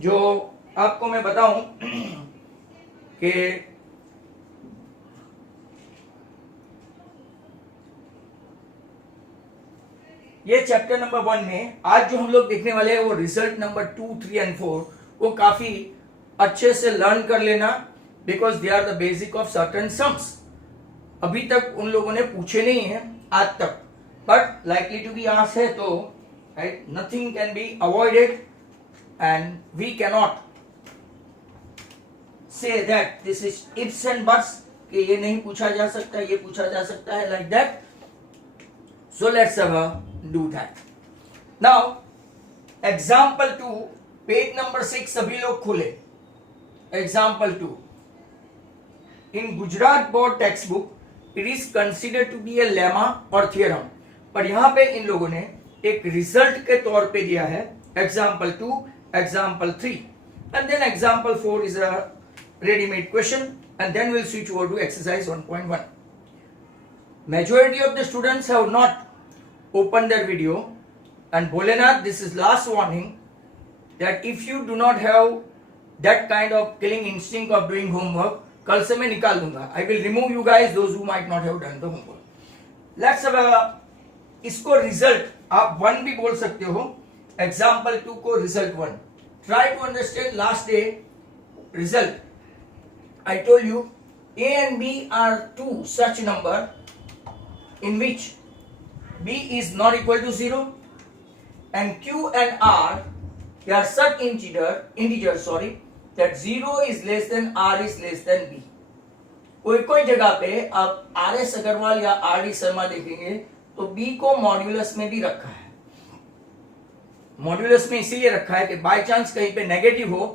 जो आपको मैं बताऊं कि ये चैप्टर नंबर 1 में आज जो हम लोग देखने वाले हैं वो रिजल्ट नंबर 2, 3 एंड 4 वो काफी अच्छे से लर्न कर लेना, because they are the basic of certain sums. अभी तक उन लोगों ने पूछे नहीं है आज तक, but likely to be asked है, तो right nothing can be avoided and we cannot say that this is ifs and buts, कि ये नहीं पूछा जा सकता, ये पूछा जा सकता है, like that. So let's do that. Now, example 2, page number 6 सभी लोग खुले। Example 2. In Gujarat board textbook, it is considered to be a lemma or theorem. पर यहां पे इन लोगों ने एक रिजल्ट के तौर पे दिया है Example 2, Example 3, and then Example 4 is a ready-made question, and then we'll switch over to exercise 1.1. Majority of the students have not open their video, and Bholenath, this is last warning that if you do not have that kind of killing instinct of doing homework, कल से मैं निकाल दूंगा। I will remove you guys, those who might not have done the homework. Let's have a, इसको result आप 1 भी बोल सकते हो, एग्जाम्पल 2 को result 1। Try to understand last day result. I told you A and B are two such number in which B is not equal to 0 and Q and R, they are such integer that 0 is less than R is less than B. कोई जगह पे आप RS Agarwal या RD Sharma देखेंगे तो B को modulus में भी रखा है। मॉड्यूलस में इसीलिए रखा है कि बाय चांस कहीं पे नेगेटिव हो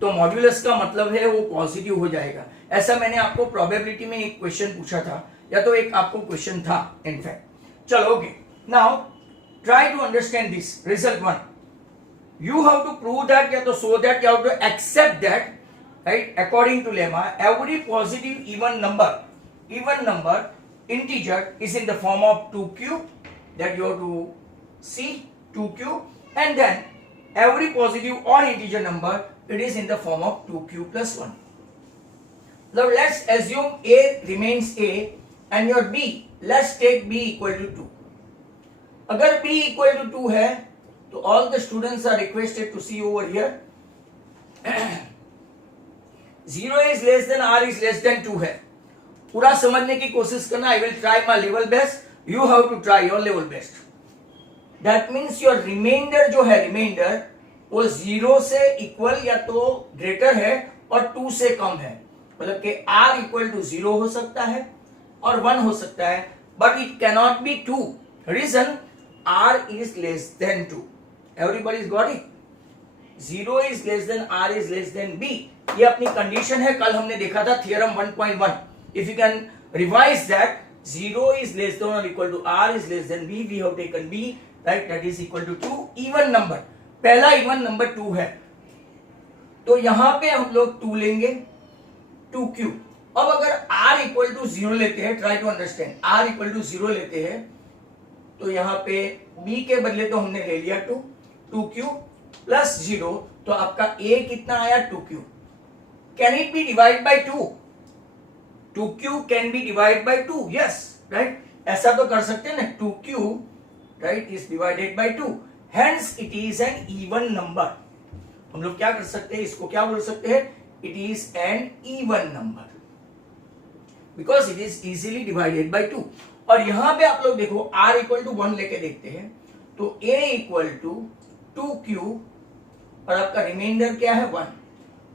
तो मॉड्यूलस का मतलब है वो पॉजिटिव हो जाएगा। ऐसा मैंने आपको प्रोबेबिलिटी में एक क्वेश्चन पूछा था, या तो एक आपको क्वेश्चन था इनफैक्ट। चलो okay, now try to understand this result 1। You have to prove that, या तो शो दैट, या to accept that, right, according to lemma every positive even number integer is in the form of 2q, that you have to see 2q, and then every positive or integer number it is in the form of 2q plus 1. Now let's assume A remains A and your B, let's take B equal to 2. अगर B equal to 2 है तो all the students are requested to see over here 0 is less than R is less than 2 है। पूरा समझने की कोशिश करना। I will try my level best, you have to try your level best. That means your remainder जो है, reminder वो 0 से इक्वल या तो ग्रेटर है और 2 से कम है, मतलब कि R इक्वल टू 0 हो सकता है और 1 हो सकता है, but it cannot be 2। Reason, R is less than 2. Everybody's got it? 0 is less than R is less than B, ये अपनी कंडीशन है, कल हमने देखा था theorem 1.1। If you can revise that, 0 is less than or equal to R is less than B, we have taken B, right, that is equal to 2 even number. पहला even number 2 है, तो यहां पे हम लोग 2 लेंगे, 2q। अब अगर r इक्वल टू 0 लेते हैं, try to understand, r equal to 0 लेते हैं तो यहां पे b के बदले तो हमने ले लिया 2q प्लस 0, तो आपका a कितना आया 2q। Can it be divide by 2? 2q can be divide by 2, yes, right, ऐसा तो कर सकते हैं ना, 2q right is divided by 2, hence it is an even number। हम लोग क्या कर सकते हैं, इसको क्या बोल सकते हैं, it is an even number because it is easily divided by 2। और यहां पे आप लोग देखो r इक्वल टू 1 लेके देखते हैं तो a इक्वल टू 2q और आपका रिमाइंडर क्या है 1।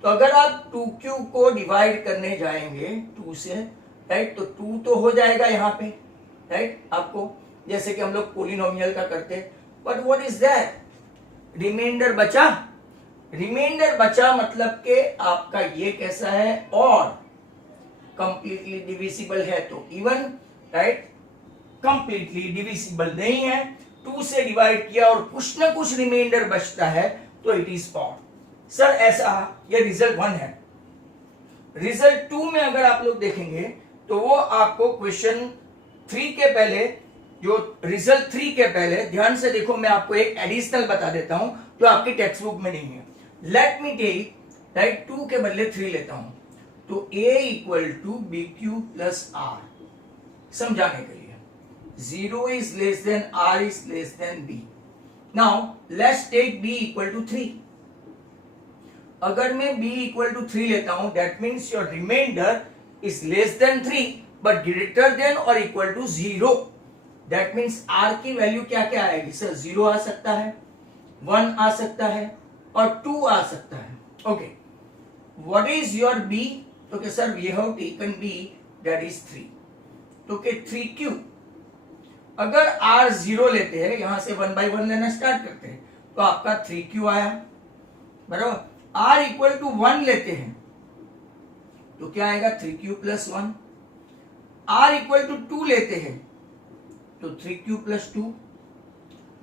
तो अगर आप 2q को डिवाइड करने जाएंगे 2 से, राइट, तो 2 तो हो जाएगा यहाँ पे, राइट, आपको जैसे कि हम लोग पोलिनोमियल का करते, but what is that, remainder बचा। रिमाइंडर बचा मतलब कि आपका ये कैसा है, और कंप्लीटली डिविजिबल है तो इवन, राइट, कंप्लीटली डिविजिबल नहीं है, 2 से डिवाइड किया और कुछ ना कुछ रिमाइंडर बचता है तो इट इज ऑड। सर ऐसा, ये रिजल्ट 1 है। रिजल्ट 2 में अगर आप लोग देखेंगे तो वो आपको क्वेश्चन 3 के पहले, जो रिजल्ट 3 के पहले, ध्यान से देखो, मैं आपको एक एडिशनल बता देता हूं जो आपकी टेक्स्ट बुक में नहीं है। लेट मी टेक राइट 2 के बदले 3 लेता हूं, तो a equal to B Q plus R, समझाने के लिए 0 is less than r is less than b. Now let's take b equal to 3. अगर मैं b equal to 3 लेता हूं, that means your remainder is less than 3 but greater than or equal to 0. That means r की value क्या क्या आएगी sir? 0 आ सकता है, 1 आ सकता है और 2 आ सकता है. Okay. What is your b? तो क्या sir we have taken b that is 3. तो क्या 3q. अगर r 0 लेते हैं, यहां से 1 by 1 लेना स्टार्ट करते हैं, तो आपका 3q आया बराबर. r इक्वल टू 1 लेते हैं तो क्या आएगा? 3q plus 1. r equal to 2 लेते हैं तो 3q प्लस 2.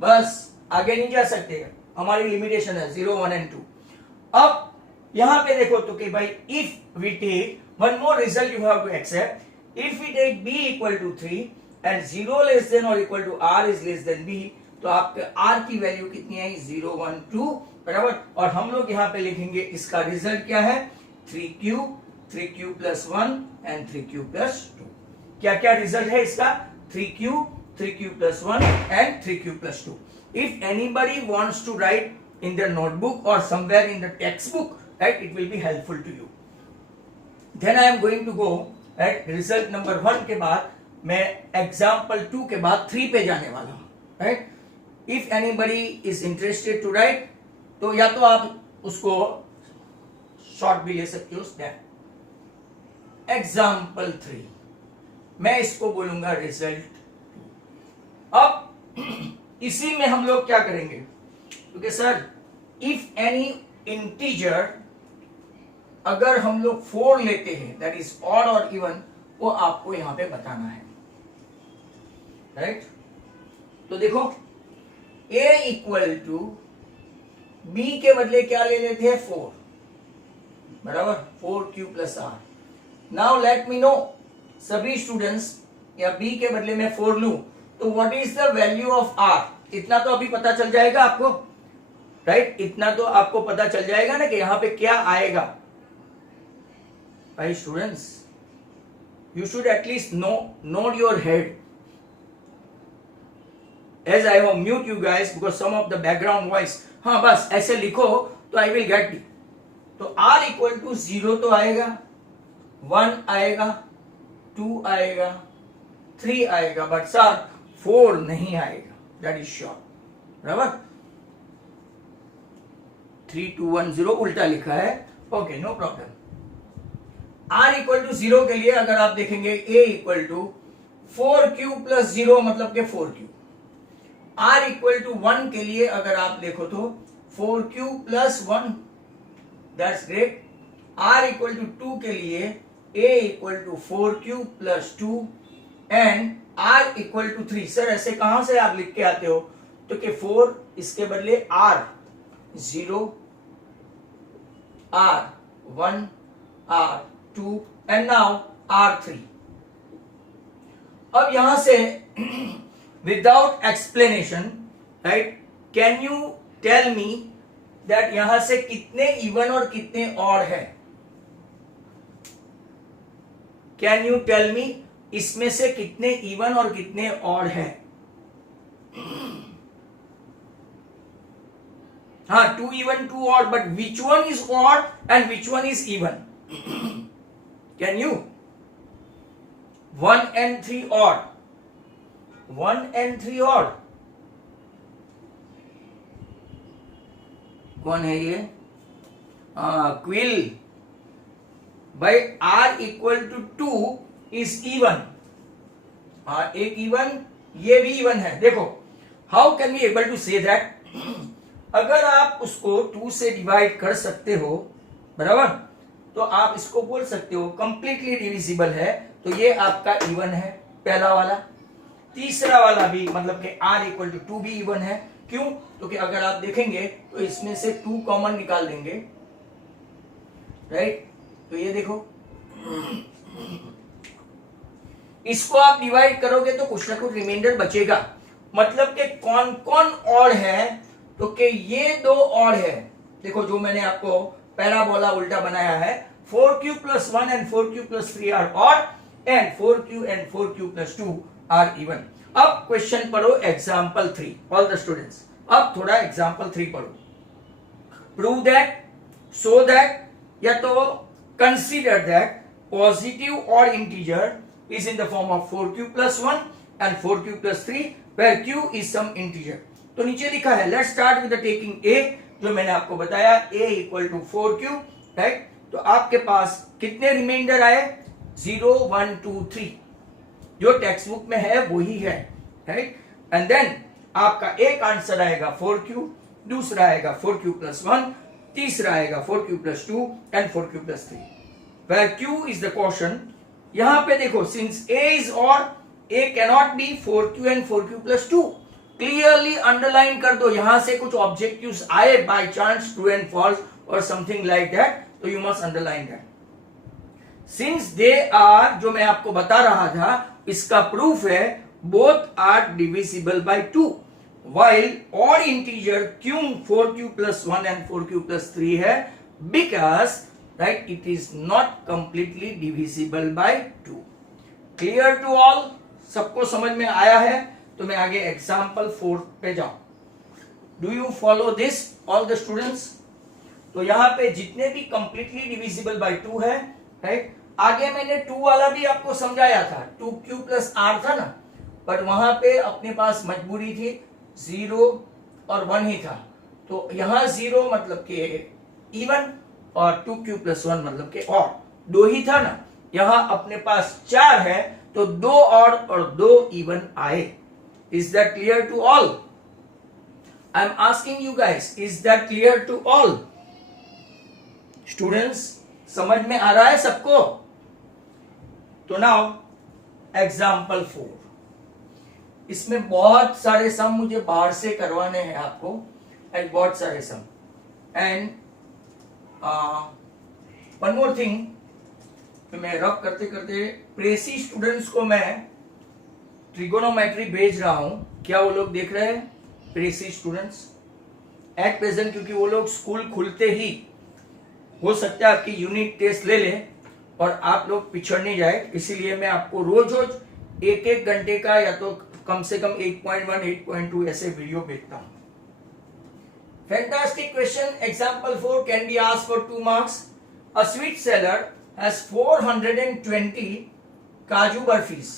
बस आगे नहीं जा सकते, हमारी लिमिटेशन है 0, 1 एंड 2. अब यहां पे देखो तो कि भाई if we take one more result you have to accept. If we take b equal to 3 and 0 less than और equal to r is less than b, तो आपके r की वैल्यू कितनी है? 0, 1, 2 बराबर. और हम लोग यहाँ पे लिखेंगे इसका रिजल्ट क्या है? 3q, 3q plus 1 and 3q plus 2. क्या क्या रिजल्ट है इसका? 3q, 3q plus 1 and 3q plus 2. If anybody wants to write in their notebook or somewhere in the textbook, right, it will be helpful to you. Then I am going to go right, result number 1 के बाद मैं example 2 के बाद 3 पे जाने वाला हूँ. Right? If anybody is interested to write, तो या तो आप उसको शॉर्ट भी ले सकते हो. एग्जाम्पल 3 मैं इसको बोलूंगा रिजल्ट. अब इसी में हम लोग क्या करेंगे? क्योंकि सर इफ एनी इंटीजर अगर हम लोग 4 लेते हैं, दैट इज ऑड और इवन, वो आपको यहां पे बताना है. राइट? तो देखो a इक्वल टू b के बदले क्या ले लेते हैं? 4 बराबर. 4q plus r. Now let me know, सभी स्टूडेंट्स, या b के बदले में 4 लूं तो what is the value of r? इतना तो अभी पता चल जाएगा आपको. राइट? इतना तो आपको पता चल जाएगा ना कि यहां पे क्या आएगा. भाई students, you should at least nod your head. As I have mute you guys because some of the background voice. हाँ बस ऐसे लिखो तो I will get it. तो r इक्वल टू 0 तो आएगा, 1 आएगा, 2 आएगा, 3 आएगा, बट सर 4 नहीं आएगा. That is sure. बराबर. 3, 2, 1, 0 उल्टा लिखा है. Okay, no problem. r equal to 0 के लिए अगर आप देखेंगे a equal to 4q plus 0 मतलब के 4q. r इक्वल टू 1 के लिए अगर आप देखो तो 4q plus 1. That's great. r equal to 2 के लिए a equal to 4q plus 2 and r equal to 3. Sir ऐसे कहां से आप लिख के आते हो? तो कि 4 इसके बदले r, 0 r, 1 r, 2 and now r3. अब यहां से without explanation, right, can you tell me that यहां से कितने इवन और कितने ऑड है? Can you tell me इसमें से कितने इवन और कितने ऑड है? हाँ, 2 even 2 odd, but which one is odd and which one is even? Can you? 1 and 3 odd. 1 and 3 odd. कौन है ये? क्विल. भाई r equal to 2 is even. एक इवन, ये भी इवन है. देखो, how can we able to say that? अगर आप उसको 2 से डिवाइड कर सकते हो, बराबर, तो आप इसको बोल सकते हो कंप्लीटली डिविजिबल है, तो ये आपका इवन है पहला वाला. तीसरा वाला भी मतलब कि r इक्वल टू 2 भी इवन है. क्यों? क्योंकि अगर आप देखेंगे तो इसमें से 2 कॉमन निकाल देंगे. राइट? तो ये देखो, इसको आप डिवाइड करोगे तो कुछ ना कुछ रिमाइंडर बचेगा. मतलब कि कौन कौन ऑड है? तो कि ये 2 ऑड है, देखो जो मैंने आपको पैराबोला उल्टा बनाया है, 4q plus 1 and 4q plus 3 are odd and 4q and 4q plus 2 are even. अब क्वेश्चन पढ़ो एग्जाम्पल 3, ऑल द स्टूडेंट्स अब थोड़ा एग्जाम्पल 3 पढ़ो. प्रूव दैट, शो दैट, या तो कंसीडर दैट पॉजिटिव और integer is in the form of 4q plus 1 and 4q plus 3 where q is some integer. तो नीचे लिखा है, let's start with the taking a, जो मैंने आपको बताया a equal to 4q, right. तो आपके पास कितने रिमाइंडर आए? 0 1 2 3, जो टेक्स्ट बुक में है वही है, राइट. एंड देन आपका एक आंसर आएगा 4q, दूसरा आएगा 4q plus 1, तीसरा आएगा 4q plus 2 and 4q plus 3 where q is the quotient. यहां पे देखो, since a is odd, a cannot be 4q and 4q plus 2. Clearly underline कर दो, यहां से कुछ ऑब्जेक्टिव्स आए by chance, true and false और समथिंग लाइक दैट, तो you must underline that. Since they are, जो मैं आपको बता रहा था, इसका प्रूफ है both are divisible by 2. while odd integer क्यों 4q plus 1 and 4q plus 3 है? Because right, it is not completely divisible by 2. Clear to all? सबको समझ में आया है? तो मैं आगे एग्जाम्पल 4 पे जाऊं. Do you follow this all the students? तो यहां पे जितने भी कंप्लीटली डिविजिबल बाय 2 है, राइट. आगे मैंने 2 वाला भी आपको समझाया था, 2q प्लस r था ना, बट वहां पे अपने पास मजबूरी थी, 0 और 1 ही था. तो यहां 0 मतलब के इवन और 2q प्लस 1 मतलब के ऑड, 2 ही था ना. यहां अपने पास 4 है, तो 2 ऑड और 2 इवन आए. Is that clear to all? I am asking you guys, is that clear to all? Students, समझ में आ रहा है सबको? तो नाउ एग्जाम्पल 4. इसमें बहुत सारे सम मुझे बाहर से करवाने हैं आपको, एंड बहुत सारे सम. एंड वन मोर थिंग, मैं रब करते करते प्रेसी स्टूडेंट्स को मैं ट्रिगोनोमेट्री भेज रहा हूं. क्या वो लोग देख रहे हैं? प्रेसी स्टूडेंट्स एट प्रेजेंट, क्योंकि वो लोग स्कूल खुलते ही हो सकता है आपकी यूनिट टेस्ट ले लें और आप लोग पिछड़ नहीं जाए, इसीलिए मैं आपको रोज रोज 1-1 घंटे का या तो कम से कम 8.1 8.2 ऐसे वीडियो भेजता हूं. Fantastic question. Example 4 can be asked for 2 marks. A sweet seller has 420 काजू बर्फीज,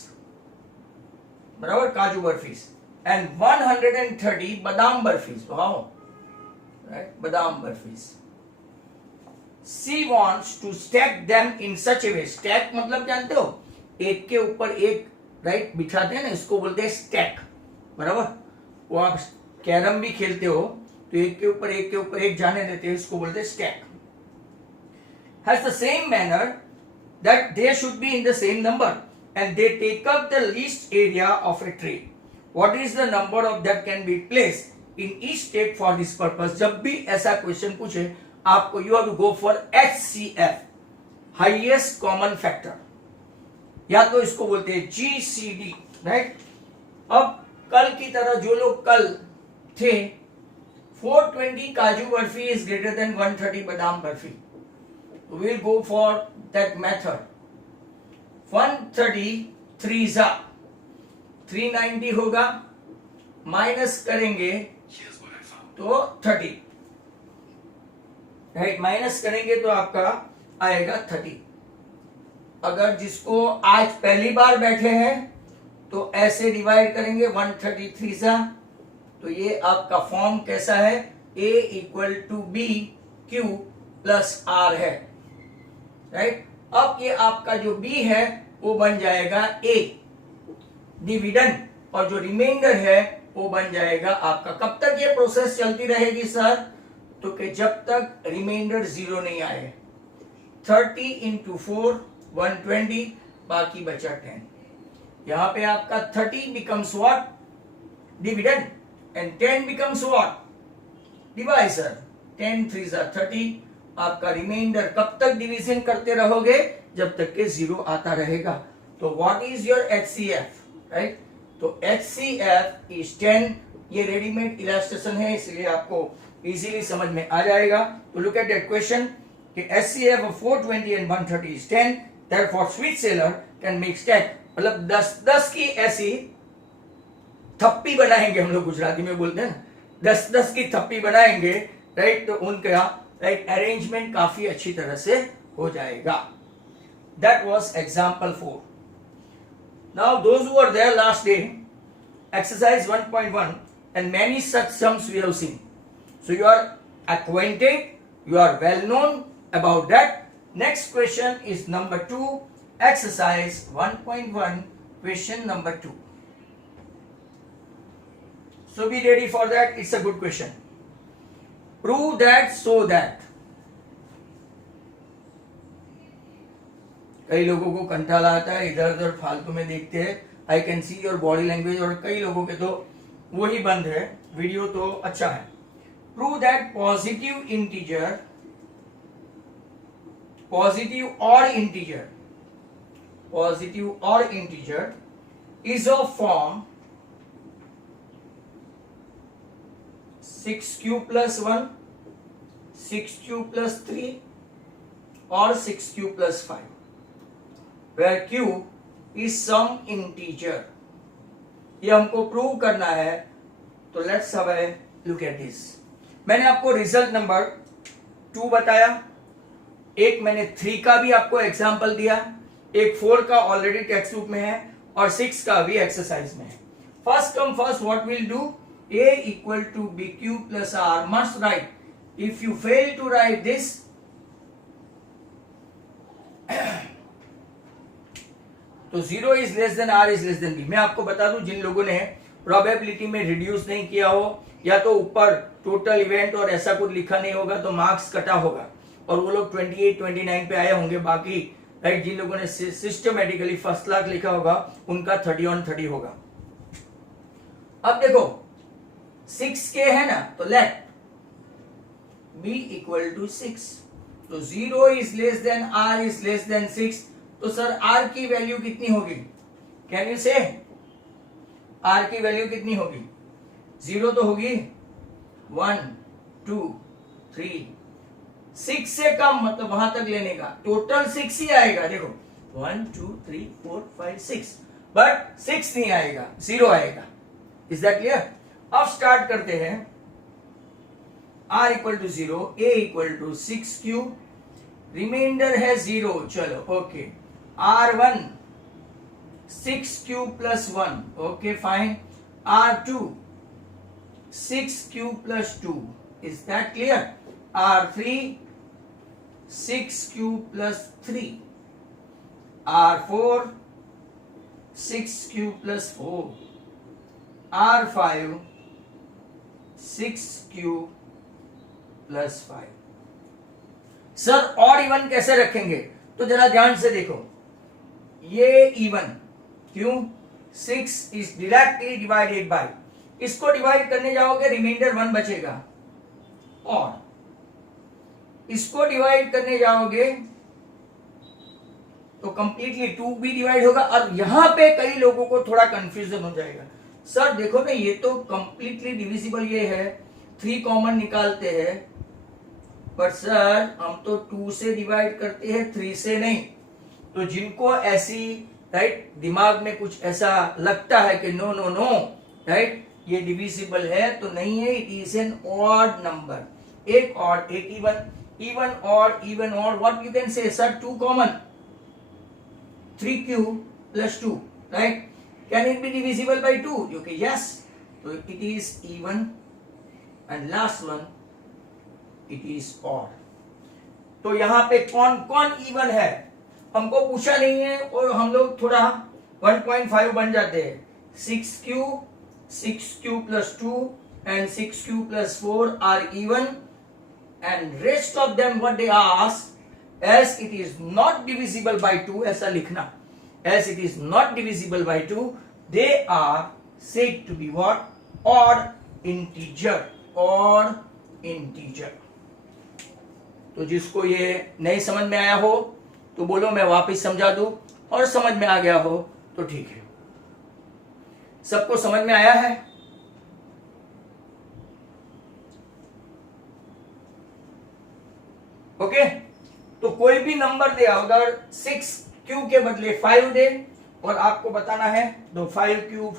बराबर, काजू बर्फीज, एंड 130 बादाम बर्फीज. वाओ, राइट, बादाम बर्फीज. She wants to stack them in such a way. Stack मतलब जानते हो, एक के ऊपर एक, राइट, बिठाते हैं ना, इसको बोलते हैं स्टैक, बराबर. वो आप कैरम भी खेलते हो तो एक के ऊपर एक के ऊपर एक जाने देते हैं, इसको बोलते हैं stack. Has the same manner that they should be in the same number and they take up the least area of a tree. What is the number of that can be placed in each stack for this purpose? जब भी ऐसा question पूछे आपको, you have to go for HCF, highest common factor, या तो इसको बोलते हैं GCD, राइट. अब कल की तरह जो लोग कल थे, 420 काजू बर्फी इज ग्रेटर देन 130 बादाम barfi. We'll go for that method. 130 3 390 होगा, माइनस करेंगे तो 30, राइट. माइनस करेंगे तो आपका आएगा 30. अगर जिसको आज पहली बार बैठे हैं तो ऐसे डिवाइड करेंगे, 133 सा, तो ये आपका फॉर्म कैसा है? A equal to B Q plus R है, राइट. अब ये आपका जो B है वो बन जाएगा A डिविडेंड, और जो रिमाइंडर है वो बन जाएगा आपका. कब तक ये प्रोसेस चलती रहेगी सर? तो कि जब तक रिमाइंडर 0 नहीं आए. 30 इंटू 4 120, बाकी बचा 10. यहां पे आपका 30 becomes what? Dividend, and 10 becomes what? Divisor. 10 3 30. आपका रिमाइंडर कब तक डिवीजन करते रहोगे? जब तक के 0 आता रहेगा. तो what is your HCF, right. तो HCF इज 10. ये रेडीमेड इलास्ट्रेशन है, इसलिए आपको इजीली समझ में आ जाएगा। तो लुक एट दैट क्वेश्चन कि SCF of 420 and 130 is 10, therefore sweet sailor can make 10, मतलब 10 की ऐसी थप्पी बनाएंगे, हम लोग गुजराती में बोलते हैं 10 की थप्पी बनाएंगे, राइट। तो उनका राइट अरेंजमेंट काफी अच्छी तरह से हो जाएगा। That was example 4। Now those who are there last day, exercise 1.1 and many such sums we have seen, so you are acquainted, you are well known about that. Next question is number 2, exercise 1.1, question number 2. So be ready for that. It's a good question. Prove that, so that. कई लोगों को कंटाला आता है, इधर उधर फालतू में देखते हैं। I can see your body language, और कई लोगों के तो वही बंद है, वीडियो तो अच्छा है। Prove that positive integer, positive और integer is of form 6q plus 1, 6q plus 3 और 6q plus 5, where q is some integer। ये हमको प्रूव करना है। तो let's have a look at this. मैंने आपको रिजल्ट नंबर 2 बताया, एक मैंने 3 का भी आपको एग्जांपल दिया, एक 4 का ऑलरेडी टेक्स्ट बुक में है और 6 का भी एक्सरसाइज में है। First come first, what will do, A equal to BQ plus R must write. If you fail to write this, तो 0 is less than R is less than B। मैं आपको बता दूं, जिन लोगों ने प्रोबेबिलिटी में रिड्यूस नहीं किया हो, या तो ऊपर टोटल इवेंट और ऐसा कुछ लिखा नहीं होगा तो मार्क्स कटा होगा, और वो लोग 28, 29 पे आए होंगे। बाकी राइट जिन लोगों ने सिस्टमेटिकली फर्स्ट क्लास लिखा होगा उनका 30 on 30 होगा। अब देखो 6k है ना, तो लेट b इक्वल टू 6, तो 0 is less than r is less then 6, तो सर r की वैल्यू कितनी होगी, कैन यू से r की वैल्यू कितनी होगी, 0 तो होगी, 1 2 3, 6 से कम मतलब वहां तक लेने का, टोटल 6 ही आएगा। देखो 1 2 3 4 5 6, बट 6 नहीं आएगा, 0 आएगा। Is that clear? अब स्टार्ट करते हैं। r equal to 0, a equal to 6q, remainder है 0, चलो okay. r1 6q plus 1, okay fine. r2 6q plus 2, is that clear? r3 6q plus 3, r4 6q plus 4, r5 6q plus 5। Sir और even कैसे रखेंगे? तो जरा ध्यान से देखो, ये इवन क्यों, 6 इज डायरेक्टली डिवाइडेड बाय, इसको डिवाइड करने जाओगे रिमाइंडर 1 बचेगा, और इसको डिवाइड करने जाओगे तो कंप्लीटली 2 भी डिवाइड होगा। और यहां पे कई लोगों को थोड़ा कंफ्यूजन हो जाएगा, सर देखो ना ये तो कंप्लीटली डिविजिबल ये है, 3 कॉमन निकालते हैं, पर सर हम तो 2 से डिवाइड करते हैं, 3 से नहीं। तो जिनको ऐसी राइट दिमाग में कुछ ऐसा लगता है कि नो नो नो राइट ये डिविजिबल है, तो नहीं है, it is an odd number, एक ऑड एक even, even odd, what you can say, sir 2 common, 3q plus 2, right? Can it be divisible by 2? Okay, yes. So it is even, and last one it is odd. तो यहाँ पे कौन कौन even है हमको पूछा नहीं है, और हम लोग थोड़ा 1.5 बन जाते हैं। 6q plus 2 and 6q plus 4 are even, and rest of them what they ask, as it is not divisible by 2, ऐसा लिखना, as it is not divisible by 2, they are said to be what? Odd integer, odd integer। तो जिसको ये नहीं समझ में आया हो तो बोलो मैं वापस समझा दूं, और समझ में आ गया हो तो ठीक है। सबको समझ में आया है? ओके, तो कोई भी नंबर दे, अगर 6q के बदले 5 दे और आपको बताना है तो 5q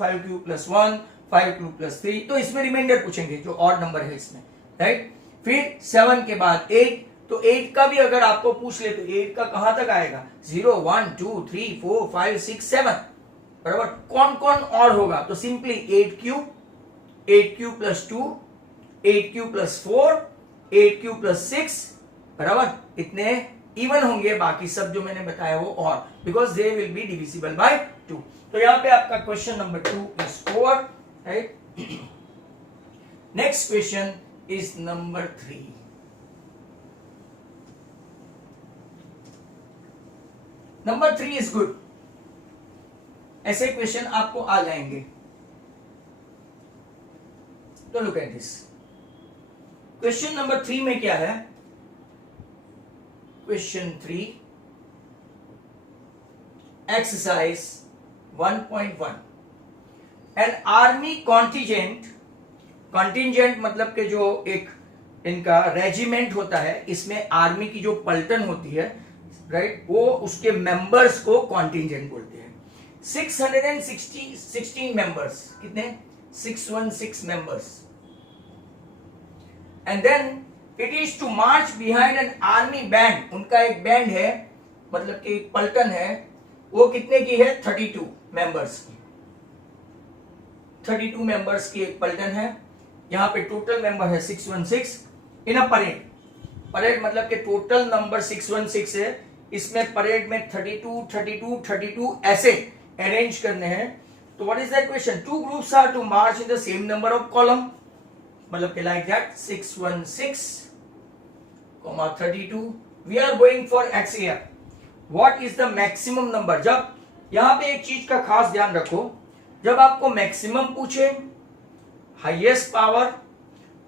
प्लस 1, 5q प्लस 3, तो इसमें रिमाइंडर पूछेंगे जो ऑड नंबर है इसमें, राइट। फिर 7 के बाद 8, तो 8 का भी अगर आपको पूछ ले तो 8 का कहां तक आएगा, 0 1 2 3 4 5 6 7, बराबर। कौन कौन और होगा, तो simply 8q plus 2, 8q plus 4, 8q plus 6, बराबर, इतने इवन होंगे, बाकी सब जो मैंने बताया वो और, because they will be divisible by 2। तो यहां पे आपका question number 2 is over, right. Next question is number 3। Number 3 is good, ऐसे क्वेश्चन आपको आ जाएंगे। तो look at this question number 3 में क्या है, question 3 exercise 1.1, an army contingent, contingent मतलब के जो एक इनका रेजिमेंट होता है, इसमें आर्मी की जो पलटन होती है, राइट, वो उसके मेंबर्स को कॉन्टिजेंट बोलते हैं। 616 मेंबर्स, कितने, 616 members, and then it is to march behind an army band, उनका एक बैंड है, मतलब कि एक पलटन है, वो कितने की है, 32 मेंबर्स की, 32 मेंबर्स की एक पलटन है। यहां पे टोटल मेंबर है 616 इन अ परेड, परेड मतलब कि टोटल नंबर 616 है, इसमें परेड में 32 32 32 ऐसे अरेंज करने हैं। तो what is that question, 2 groups are to march in the same number of column, मतलब कि like that 616 32, we are going for XAF, what is the maximum number. जब यहां पे एक चीज का खास ध्यान रखो, जब आपको मैक्सिमम पूछे, हाईएस्ट पावर,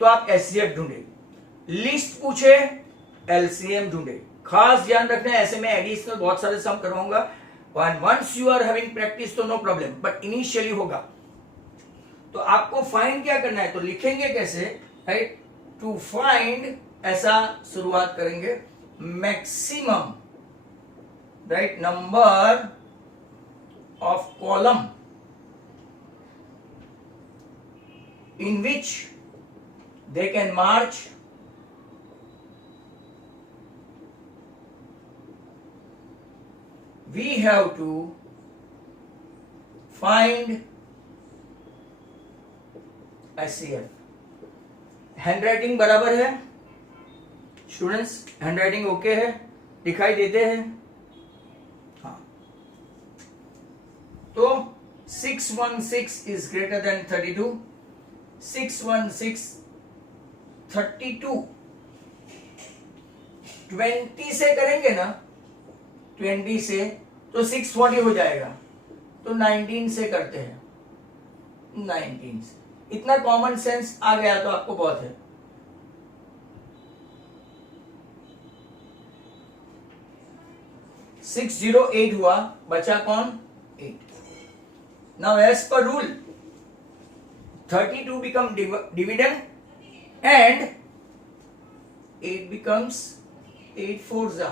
तो आप SCF ढूंढे, लिस्ट पूछे LCM ढूंढे, खास ध्यान रखना है। ऐसे में एडिशनल बहुत सारे सम करवाऊंगा, once you are having practice तो नो प्रॉब्लम, बट इनिशियली होगा। तो आपको फाइंड क्या करना है, तो लिखेंगे कैसे, राइट, टू फाइंड, ऐसा शुरुआत करेंगे, maximum, right, number of column in which they can march we have to find SCF। Handwriting बराबर है स्टूडेंट्स, हैंडराइटिंग ओके है, दिखाई देते हैं, हाँ। तो 616 इज ग्रेटर देन 32, 616 32 20 से करेंगे ना, 20 से तो 640 हो जाएगा, तो 19 से करते हैं, 19 से, इतना कॉमन सेंस आ गया तो आपको बहुत है। सिक्स 8 हुआ, बचा कौन, 8। Now as per rule 32 become dividend and 8 becomes 8 4 जा,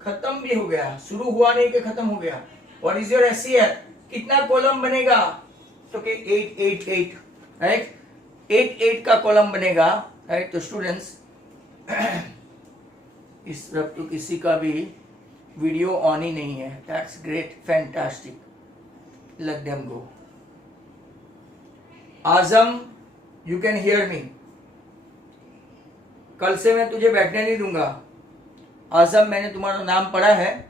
खत्म भी हो गया, शुरू हुआ नहीं कि खत्म हो गया। What is your SCF, कितना कॉलम बनेगा, तो कि 8 8 8, राइट, 8 8 का कॉलम बनेगा, राइट। तो स्टूडेंट्स इस तरफ तो किसी का भी वीडियो ऑन ही नहीं है, that's great, fantastic, let them go. Azam, you can hear me, कल से मैं तुझे बैठने नहीं दूंगा। आजम, मैंने तुम्हारा नाम पढ़ा है,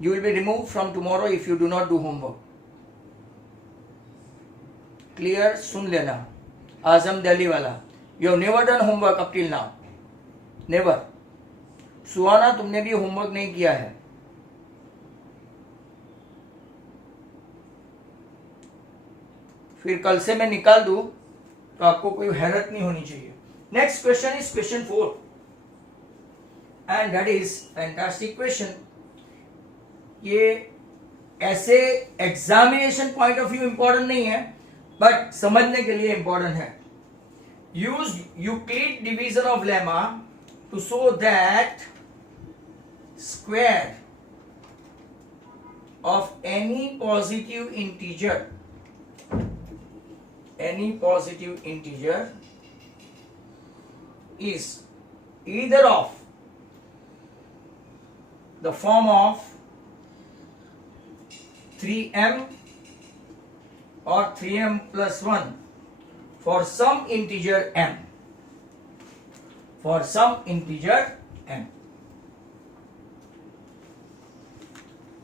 you will be remove from tomorrow if you do not do homework. Clear, सुन लेना, आजम दिल्ली वाला, you have never done homework up till now, never. Suhana, तुमने भी होमवर्क नहीं किया है। फिर कल से मैं निकाल दूं तो आपको कोई हैरत नहीं होनी चाहिए। Next question is question 4 and that is fantastic question. ये ऐसे examination point of view important नहीं है, बट समझने के लिए इंपॉर्टेंट है। Use Euclid division of lemma to show that square of any positive integer is either of the form of 3m or 3m plus 1 for some integer m.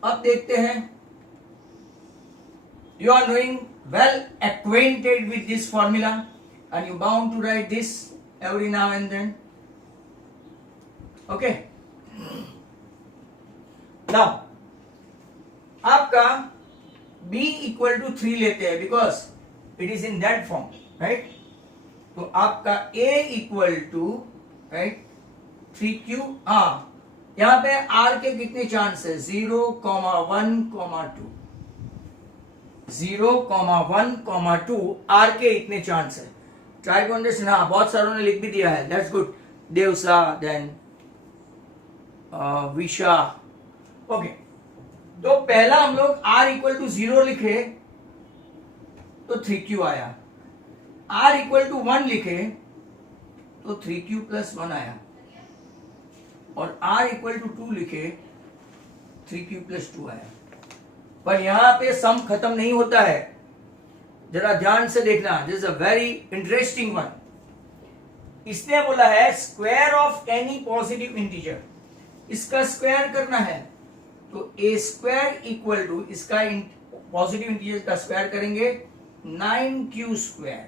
अब देखते हैं, you are knowing, well acquainted with this formula and you bound to write this every now and then. Okay, now आपका b equal to 3 लेते हैं because it is in that form, right? तो आपका a equal to, right, 3q, यहाँ पे r के कितने chance है? 0, 1, 2. 0, 1, 2 r के इतने चांस है. Try to understand. हाँ, बहुत सारों ने लिख भी दिया है. That's good. Devsa, then Visha. Okay, तो पहला हम लोग r इक्वल टू 0 लिखे तो 3q आया. r इक्वल टू 1 लिखे तो 3q प्लस 1 आया. और r इक्वल टू 2 लिखे 3q प्लस 2 आया. पर यहां पे सम खत्म नहीं होता है. जरा ध्यान से देखना. This is a very interesting one. इसने बोला है square of any positive integer. इसका स्क्वायर करना है तो ए स्क्वायर इक्वल टू, इसका पॉजिटिव इंटीजर का स्क्वायर करेंगे 9q square.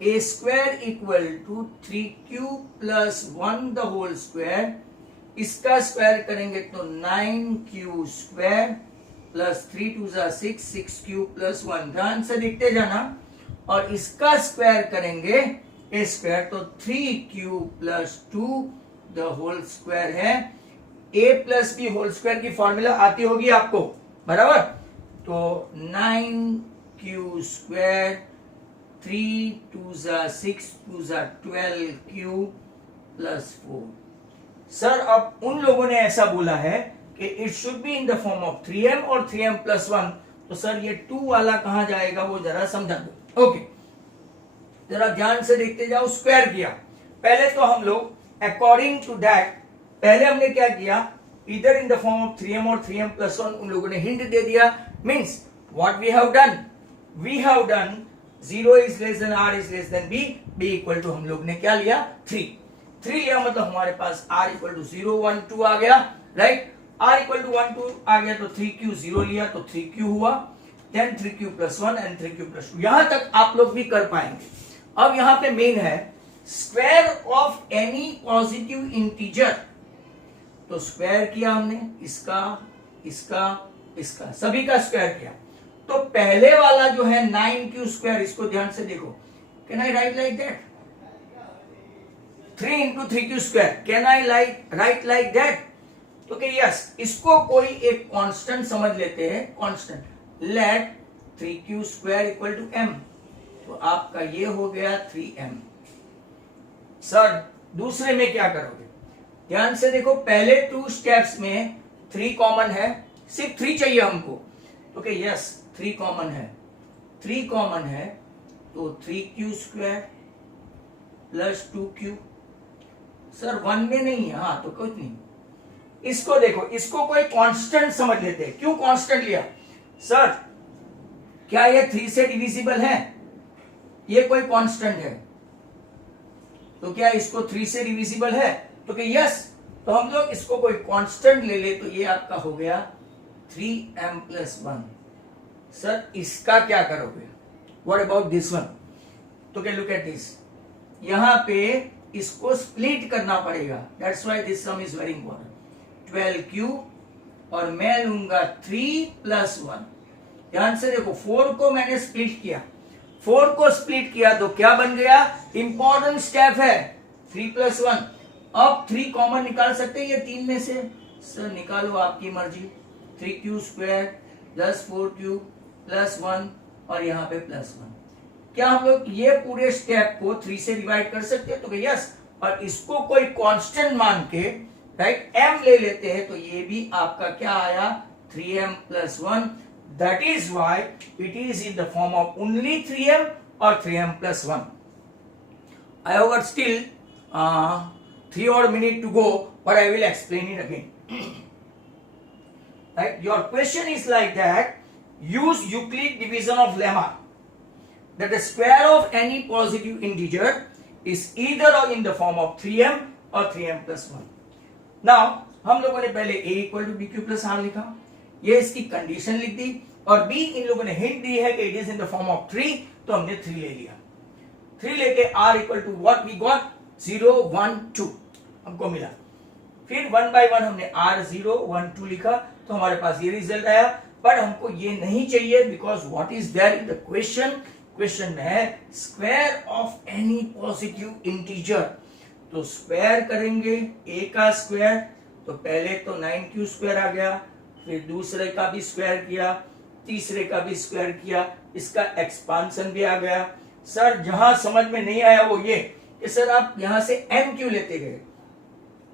A square equal to 3q plus 1 the whole square. इसका स्क्वायर करेंगे तो 9q square plus 3 2 6, 6q plus 1. ध्यान से देखते जाना. और इसका स्क्वायर करेंगे ए स्क्वायर तो 3q plus 2 the whole square है. a plus B whole square की फॉर्मूला आती होगी आपको, बराबर. तो 9q square, 3 2 6 2 12q plus 4. Sir, अब उन लोगों ने ऐसा बोला है कि it should be in the form of 3m और 3m प्लस 1. तो सर ये 2 वाला कहां जाएगा वो जरा समझा दो. ओके, जरा ध्यान से देखते जाओ. स्क्वायर किया पहले तो हम लोग अकॉर्डिंग टू दैट, पहले हमने क्या किया, इधर इन द फॉर्म ऑफ 3m और 3m प्लस 1. उन लोगों ने हिंट दे दिया. Means what we have done 0 is less than r is less than b. b equal to हम लोग ने क्या लिया? 3 लिया. मतलब हमारे पास r इक्वल टू 0 1 2 आ गया, राइट. r इक्वल टू 1 2 आ गया तो 3q 0 लिया तो 3q हुआ. Then 3q plus 1 and 3q plus 2. यहां तक आप लोग भी कर पाएंगे. अब यहां पे मेन है square of any positive integer. तो स्क्वायर किया हमने, इसका सभी का स्क्वायर किया. तो पहले वाला जो है 9q स्क्वायर, इसको ध्यान से देखो. Can I right like that? 3 into 3q square. Can I right like that? तो कि यस, इसको कोई एक कांस्टेंट समझ लेते हैं. Constant, let 3q square equal to m. तो आपका ये हो गया 3m. सर, दूसरे में क्या करोगे? ध्यान से देखो. पहले 2 स्टेप्स में 3 कॉमन है. सिर्फ 3 चाहिए हमको. तो कि यस, 3 कॉमन है तो 3q square plus 2q. Sir 1 में नहीं है. हाँ, तो कुछ नहीं. इसको देखो, इसको कोई कांस्टेंट समझ लेते हैं. क्यों कांस्टेंट लिया? सर, क्या ये 3 से डिविजिबल है? ये कोई कांस्टेंट है तो क्या इसको 3 से डिविजिबल है? तो कि यस. तो हम लोग इसको कोई कांस्टेंट ले ले तो ये आपका हो गया 3m प्लस 1. सर, इसका क्या करोगे? What about this one? तो क्या लुक एट दिस. यहां पे इसको स्प्लिट करना पड़ेगा. That's why this some is very important. 12q और मैं लूंगा 3 प्लस 1. ध्यान से देखो, 4 को मैंने स्प्लिट किया. 4 को स्प्लिट किया तो क्या बन गया? इंपॉर्टेंट स्टेप है 3 प्लस 1. अब 3 कॉमन निकाल सकते हैं ये 3 में से? सर निकालो, आपकी मर्जी. 3q square plus 4q plus 1 और यहाँ पे प्लस 1. क्या हम लोग ये पूरे स्टेप को 3 से डिवाइड कर सकते हैं? तो यस, और इसको कोई कांस्टेंट मान के राइट m ले लेते हैं, तो ये भी आपका क्या आया 3m plus 1. That is why it is in the form of only 3m or 3m plus 1. I have got still 3 odd minutes to go, but I will explain it again. Right? Your question is like that. Use Euclid division of lemma that the square of any positive integer is either in the form of 3m or 3m plus 1. Now हम लोगों ने पहले a equal to bq plus r लिखा, ये इसकी condition लिख दी, और b इन लोगों ने हिंट दी है कि it is in the form of 3, तो हमने 3 ले लिया. 3 लेके r equal to what we got 0 1 2 हमको मिला. फिर 1 बाय 1 हमने r 0 1 2 लिखा, तो हमारे पास ये रिजल्ट आया. पर हमको ये नहीं चाहिए, because what is there in the question में है square of any positive integer. तो स्क्वायर करेंगे a का स्क्वायर, तो पहले तो 9q स्क्वायर आ गया, फिर दूसरे का भी स्क्वायर किया, तीसरे का भी स्क्वायर किया, इसका एक्सपांशन भी आ गया. सर जहां समझ में नहीं आया वो ये कि सर आप यहां से m क्यों लेते गए,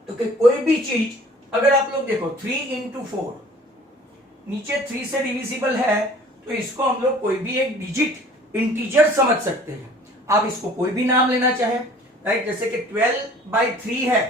तो कि कोई भी चीज अगर आप लोग देखो 3 into 4 नीचे 3 से डिविजिबल है, तो इसको हम लोग कोई भी एक डिजिट इंटीजर समझ सकते हैं. आप इसको कोई भी नाम लेना चाहे, राइट. जैसे कि 12/3 है,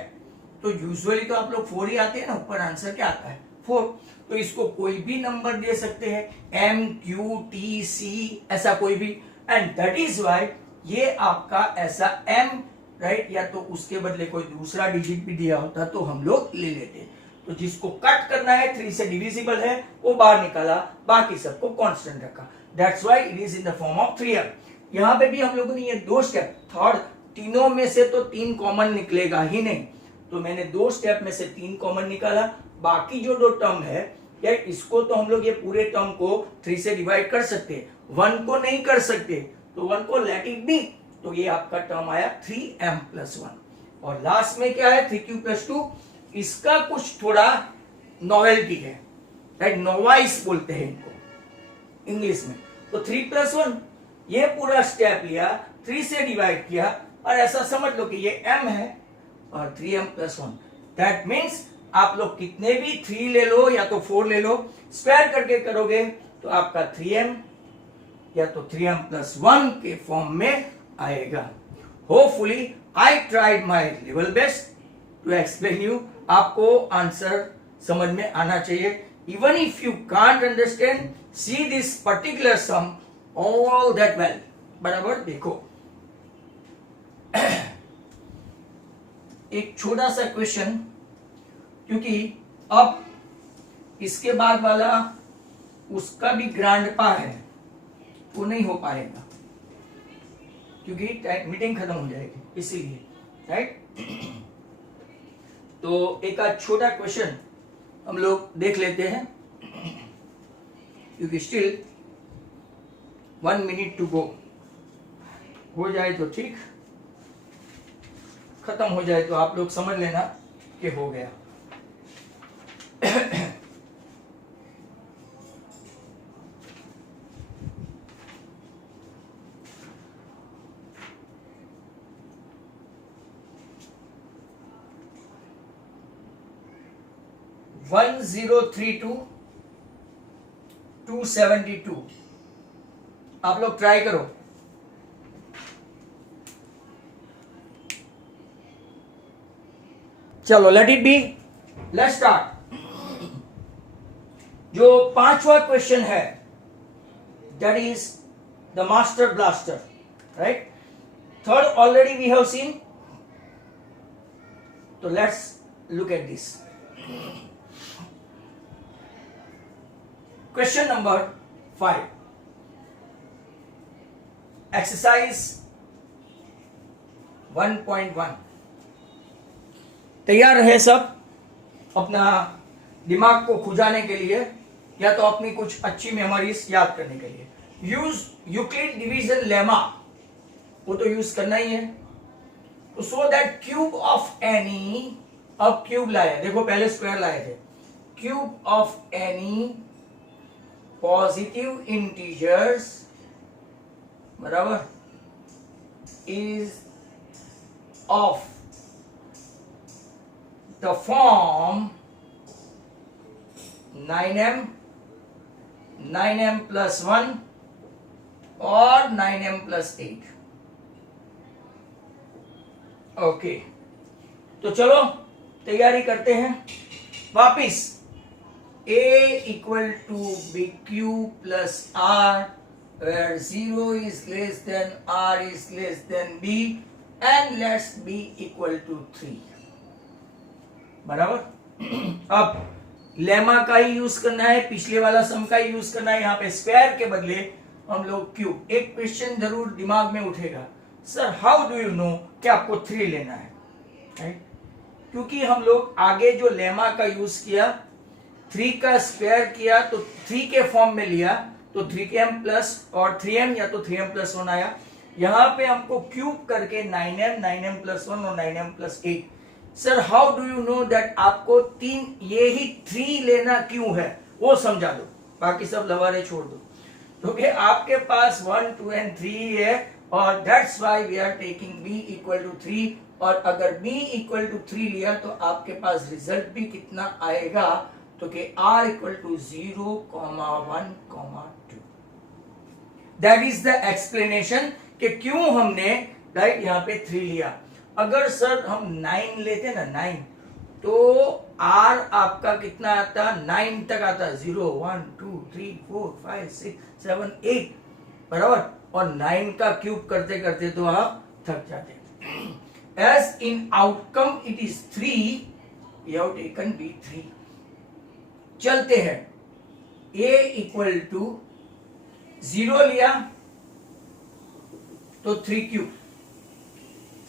तो यूजुअली तो आप लोग 4 ही आते हैं ना, ऊपर आंसर क्या आता है 4. तो इसको कोई भी नंबर दे सकते हैं, m q t c ऐसा कोई भी, एंड दैट इज व्हाई ये आपका ऐसा m राइट, या तो उसके बदले कोई दूसरा डिजिट भी दिया होता तो हम लोग ले लेते. तो जिसको कट करना है 3 से डिविजिबल है वो बाहर निकाला, बाकी सबको कांस्टेंट रखा. That's why it is in the form of 3m. यहाँ पे भी हम लोगों ने ये 2 स्टेप, थर्ड तीनों में से तो 3 कॉमन निकलेगा ही नहीं, तो मैंने 2 स्टेप में से 3 कॉमन निकाला. बाकी जो 2 टर्म है, या इसको तो हम लोग ये पूरे टर्म को 3 से डिवाइड कर सकते हैं, 1 को नहीं कर सकते, तो 1 को लेट इट बी. तो ये आपका टर्म आया 3m plus 1. और लास्ट में क्या है 3q plus 2. इसका कुछ थोड़ा नॉवेल्टी है, राइट, नोवाइस बोलते हैं इनको इंग्लिश में. तो 3 plus 1 ये पूरा स्टेप लिया, 3 से डिवाइड किया, और ऐसा समझ लो कि ये m है और 3m plus 1. दैट मीन्स आप लोग कितने भी 3 ले लो या तो 4 ले लो, स्क्वायर करके करोगे तो आपका 3m या तो 3m plus 1 के फॉर्म में आएगा. Hopefully I tried my level best to explain you. आपको आंसर समझ में आना चाहिए. Even if you can't understand, see this particular sum all that well. बराबर देखो, एक छोटा सा क्वेश्चन, क्योंकि अब इसके बाद वाला उसका भी ग्रांडपा है, वो नहीं हो पाएगा क्योंकि मीटिंग खत्म हो जाएगी, इसीलिए, राइट. तो एक आज छोटा क्वेश्चन हम लोग देख लेते हैं, क्योंकि स्टिल 1 minute टू गो. हो जाए तो ठीक, खत्म हो जाए तो आप लोग समझ लेना कि हो गया. वन 1032 272. आप लोग ट्राई करो. चलो let it be, let's start. जो 5वां क्वेश्चन है that is the master blaster, right. Third already we have seen, तो let's look at this. Question number 5, exercise 1.1. तैयार है सब अपना दिमाग को खुजाने के लिए, या तो अपनी कुछ अच्छी मेमोरीज याद करने के लिए. यूज यूक्लिड डिवीजन लेमा, वो तो यूज करना ही है. तो so that cube of any, अब क्यूब लाए, देखो पहले स्क्वायर लाए थे. Cube of any positive integers बराबर is of the form 9m plus 1 और 9m plus 8. ओके, तो चलो तैयारी करते हैं वापिस. A equal to BQ plus R, where 0 is less than R is less than B, and let's B equal to 3. बराबर. अब लेमा का ही यूज करना है, पिछले वाला सम का ही यूज करना है. यहाँ पे स्क्वायर के बदले हम लोग क्यूब. एक क्वेश्चन जरूर दिमाग में उठेगा, sir how do you no कि आपको 3 लेना है, राइट? क्योंकि हम लोग आगे जो लेमा का यूज किया, 3 का स्क्वायर किया तो 3 के फॉर्म में लिया तो 3m प्लस और 3m या तो 3m प्लस 1 आया. यहाँ पे हमको क्यूब करके 9m प्लस 1 और 9m plus 8. Sir how do you know that आपको 3 ये ही 3 लेना क्यों है, वो समझा दो, बाकी सब लवारे छोड़ दो. क्योंकि आपके पास 1, 2 and 3 है और that's why we are taking b equal to 3. और अगर b इक्वल टू 3 लिया तो आपके पास रिजल्ट भी कितना आएगा, तो कि r equal to 0, 1, 2. That is the explanation कि क्यों हमने राइट यहाँ पे 3 लिया. अगर सर हम 9 लेते ना 9, तो r आपका कितना आता, 9 तक आता, 0, 1, 2, 3, 4, 5, 6, 7, 8, बराबर. और 9 का क्यूब करते करते तो आप थक जाते. As in outcome it is 3, we have taken B3. चलते हैं. a इक्वल टू 0 लिया तो 3 क्यूब.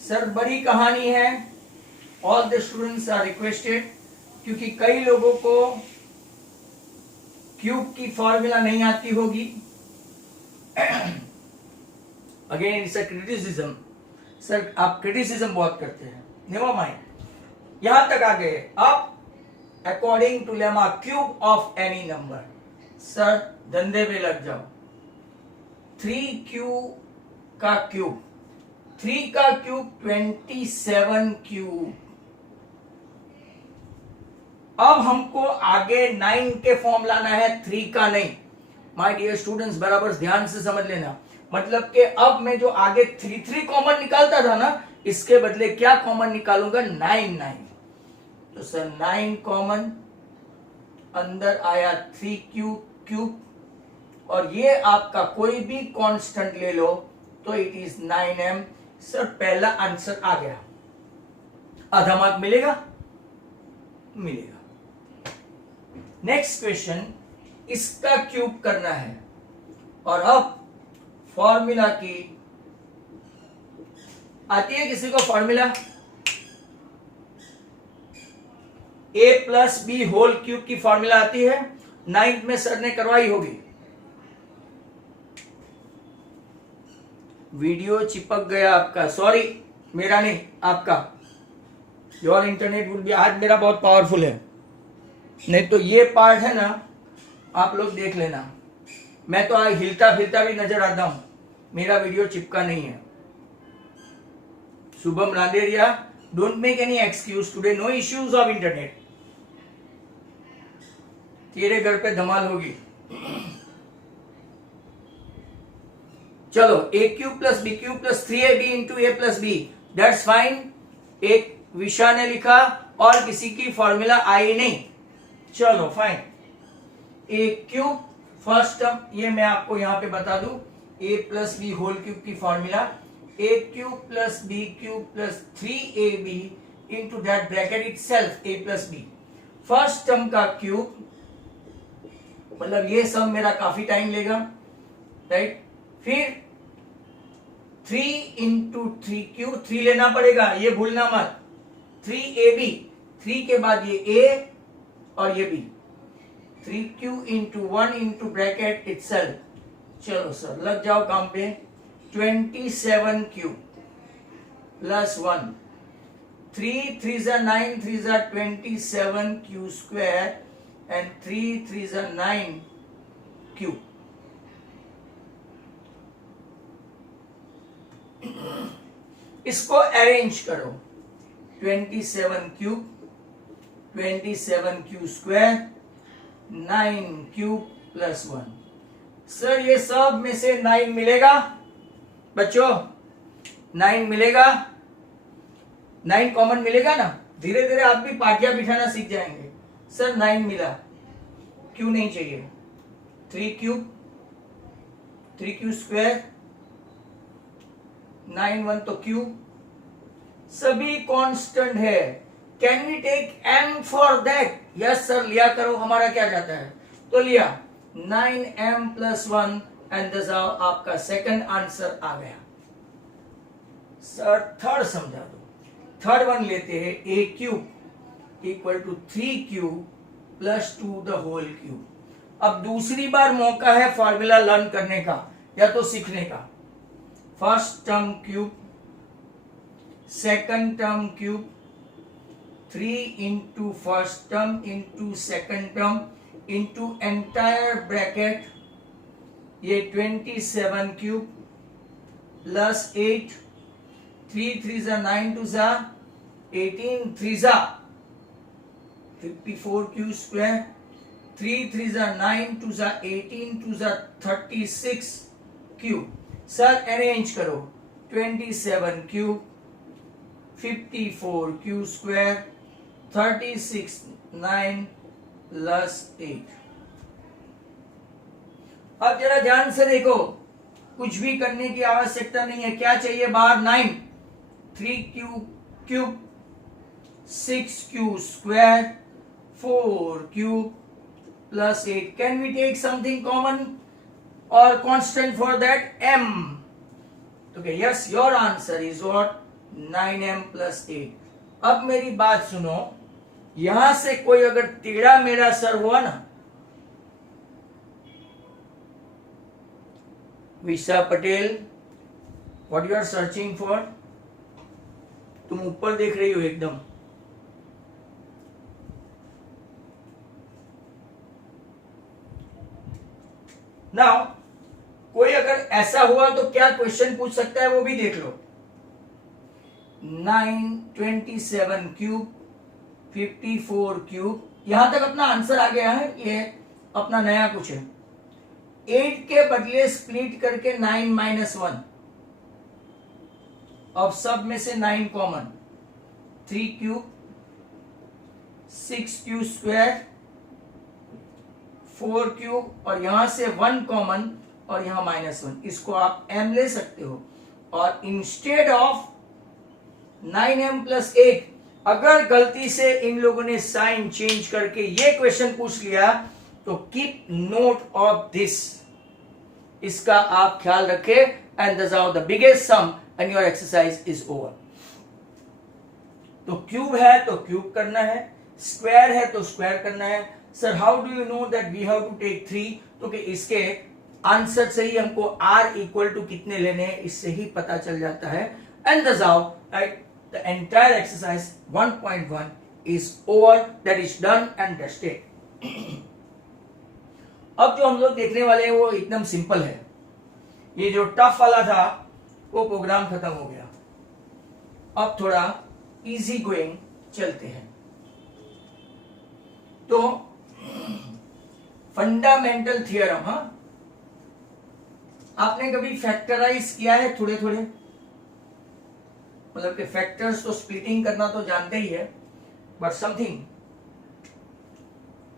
सर बड़ी कहानी है, all the students are requested, क्योंकि कई लोगों को क्यूब की फॉर्मूला नहीं आती होगी. Again it's a criticism. Sir आप क्रिटिसिज्म बहुत करते हैं, नेवर माइंड. यहां तक आ गए. अब according to lemma cube of any number, sir धंधे पे लग जाओ. 3q का क्यूब, 3 का क्यूब 27 क्यूब. अब हमको आगे 9 के फॉर्म लाना है, 3 का नहीं. माय डियर स्टूडेंट्स बराबर ध्यान से समझ लेना. मतलब कि अब मैं जो आगे 3 कॉमन निकालता था ना, इसके बदले क्या कॉमन निकालूंगा, 9. तो सर 9 कॉमन, अंदर आया 3 क्यूब, और ये आपका कोई भी कांस्टेंट ले लो तो इट इज 9m. सर पहला आंसर आ गया. आधा मार्क मिलेगा. नेक्स्ट क्वेश्चन, इसका क्यूब करना है. और अब फॉर्मूला की आती है किसी को formula, a plus B whole cube की फॉर्मूला आती है. 9th में सर ने करवाई होगी. वीडियो चिपक गया आपका, सॉरी मेरा नहीं आपका. योर इंटरनेट विल बी, आज मेरा बहुत पावरफुल है, नहीं तो ये पार्ट है ना आप लोग देख लेना. मैं तो आज हिलता फिरता भी नजर आता हूं, मेरा वीडियो चिपका नहीं है. Shubham Randeria, don't make any excuse today, no issues of internet. तेरे घर पे धमाल होगी. चलो a cube plus b cube plus 3ab into a plus b, that's fine. एक विशा ने लिखा और किसी की फॉर्मूला आई नहीं. चलो fine. a cube first term, ये मैं आपको यहां पे बता दूं, a plus B whole cube की formula, a cube plus b cube plus 3ab into that bracket itself a plus b. First term का क्यूब, मतलब ये सब मेरा काफी टाइम लेगा, राइट. फिर 3 इंटू 3 क्यूब, 3 लेना पड़ेगा, ये भूलना मत. 3ab, 3 के बाद ये a और ये b. 3q into 1 into bracket itself. चलो सर लग जाओ काम पे. 27 cube plus 1, 3 3s are 9, 3s are 27 q square and 3 3s are 9 q. इसको अरेंज करो. 27 cube 27q square 9q plus 1। Sir ये सब में से 9 मिलेगा बच्चों? 9 मिलेगा? 9 कॉमन मिलेगा ना? धीरे धीरे आप भी पाटिया बिठाना सीख जाएंगे। सर 9 मिला, क्यों नहीं चाहिए? 3q स्क्वायर 9 1 तो q, सभी कांस्टेंट है। Can we take m for that? Yes sir, लिया करो, हमारा क्या जाता है? तो लिया 9m प्लस 1 एंड दस आपका सेकंड आंसर आ गया। सर थर्ड समझा दो। थर्ड वन लेते हैं, a cube equal to 3q plus 2 the whole cube. अब दूसरी बार मौका है फॉर्मूला लर्न करने का या तो सीखने का। First term cube, second term cube, 3 into first term into second term into entire bracket, ये 27 क्यूब प्लस 8, 3 3 जा 9 2 जा 18 3 जा 54 क्यू स्क्वायर, 3 3 जा 9 2 जा 18 2 जा 36 क्यूब। सर अरेंज करो, 27 क्यूब 54 क्यू स्क्वायर 36 9 प्लस 8। अब जरा ध्यान से देखो, कुछ भी करने की आवश्यकता नहीं है। क्या चाहिए बाहर? 9, 3q cube 6q square 4q plus 8। Can we take something common और constant for that? m। Okay, yes, your answer is what? 9m plus 8। अब मेरी बात सुनो, यहां से कोई अगर टेढ़ा मेढ़ा सर हुआ ना, Visha Patel, what you are searching for? तुम ऊपर देख रही हो एकदम। नाउ कोई अगर ऐसा हुआ तो क्या क्वेश्चन पूछ सकता है वो भी देख लो। 9 27 क्यूब 54 क्यूब, यहां तक अपना आंसर आ गया है। ये अपना नया कुछ है। 8 के बदले स्प्लिट करके 9 माइनस 1, अब सब में से 9 common, 3 cube 6q square 4 cube और यहां से 1 कॉमन और यहां -1, इसको आप m ले सकते हो। और इंस्टेड ऑफ 9m प्लस 8, अगर गलती से इन लोगों ने साइन चेंज करके ये क्वेश्चन पूछ लिया तो कीप नोट ऑफ दिस, इसका आप ख्याल रखें। And this are the biggest sum and your exercise is over. तो क्यूब है तो क्यूब करना है, स्क्वायर है तो स्क्वायर करना है। Sir how do you know that we have to take 3? तो कि इसके आंसर से ही हमको r इक्वल टू कितने लेने हैं इससे ही पता चल जाता है। And the the entire exercise 1.1 is over, that is done and dusted। अब जो हम लोग देखने वाले हैं वो एकदम सिंपल है। ये जो टफ वाला था वो प्रोग्राम खत्म हो गया। अब थोड़ा इजी गोइंग चलते हैं। तो फंडामेंटल थियरम, हाँ, आपने कभी फैक्टराइज किया है? थोड़े थोड़े मतलब कि फैक्टर्स तो स्प्लिटिंग करना तो जानते ही है, बट समथिंग।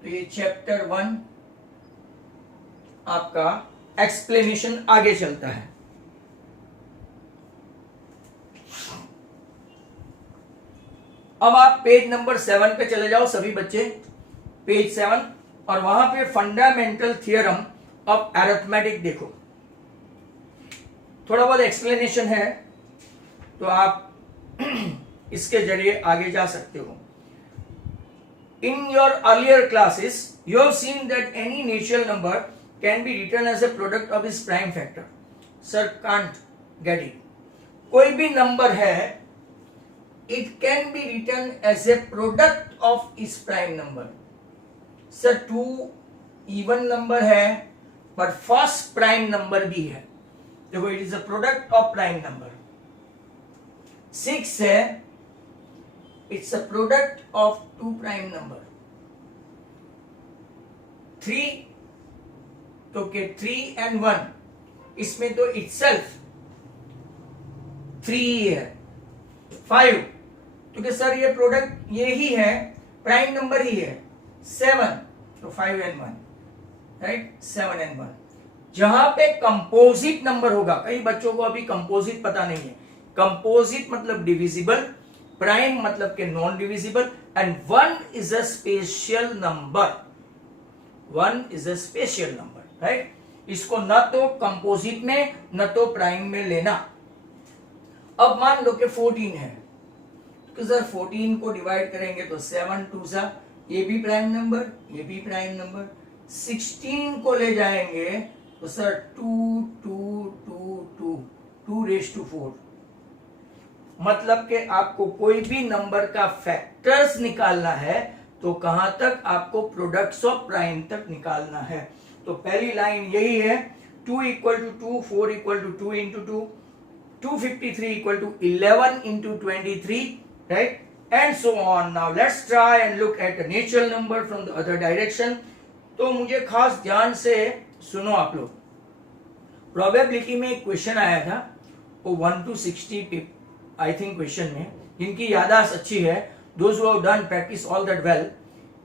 तो ये चैप्टर 1 आपका एक्सप्लेनेशन आगे चलता है। अब आप पेज नंबर 7 पे चले जाओ सभी बच्चे, पेज 7, और वहां पे फंडामेंटल थियरम ऑफ अरिथमेटिक देखो। थोड़ा बहुत एक्सप्लेनेशन है तो आप इसके जरिए आगे जा सकते हो। In your earlier classes, you have seen that any natural number can be written as a product of its prime factor. Sir, can't get it. कोई भी नंबर है, it can be written as a product of its prime number. Sir, 2 even number है, but first prime number भी है, देखो it is a product of prime number. 6 है, it's a product of two prime number. 3 तो के 3 and 1, इसमें तो itself 3 ही है। 5 तो कि सर ये प्रोडक्ट ये ही है, प्राइम नंबर ही है। 7 तो 5 and 1, राइट, 7 and 1। जहां पे कंपोजिट नंबर होगा, कई बच्चों को अभी कंपोजिट पता नहीं है। कंपोजिट मतलब डिविजिबल, प्राइम मतलब के non divisible, and 1 is a special number. 1 is a special number, right. इसको न तो कंपोजिट में न तो प्राइम में लेना। अब मान लो कि 14 है, तो सर 14 को डिवाइड करेंगे तो 7 2 सा, ये भी प्राइम नंबर, ये भी प्राइम नंबर। 16 को ले जाएंगे तो सर 2 2 2 2 2 रेज़ टू 4, मतलब कि आपको कोई भी नंबर का फैक्टर्स निकालना है तो कहां तक, आपको प्रोडक्ट्स ऑफ प्राइम तक निकालना है। तो पहली लाइन यही है, 2 equal to 2, 4 equal to 2 into 2, 253 equal to 11 into 23, right, and so on. Now let's try and look at a natural number from the other direction. तो मुझे खास ध्यान से सुनो आप लोग। प्रोबेबिलिटी में एक क्वेश्चन आया था, वो 1 to 60 आई थिंक क्वेश्चन में, जिनकी याददाश्त अच्छी है, those who have done practice all that well,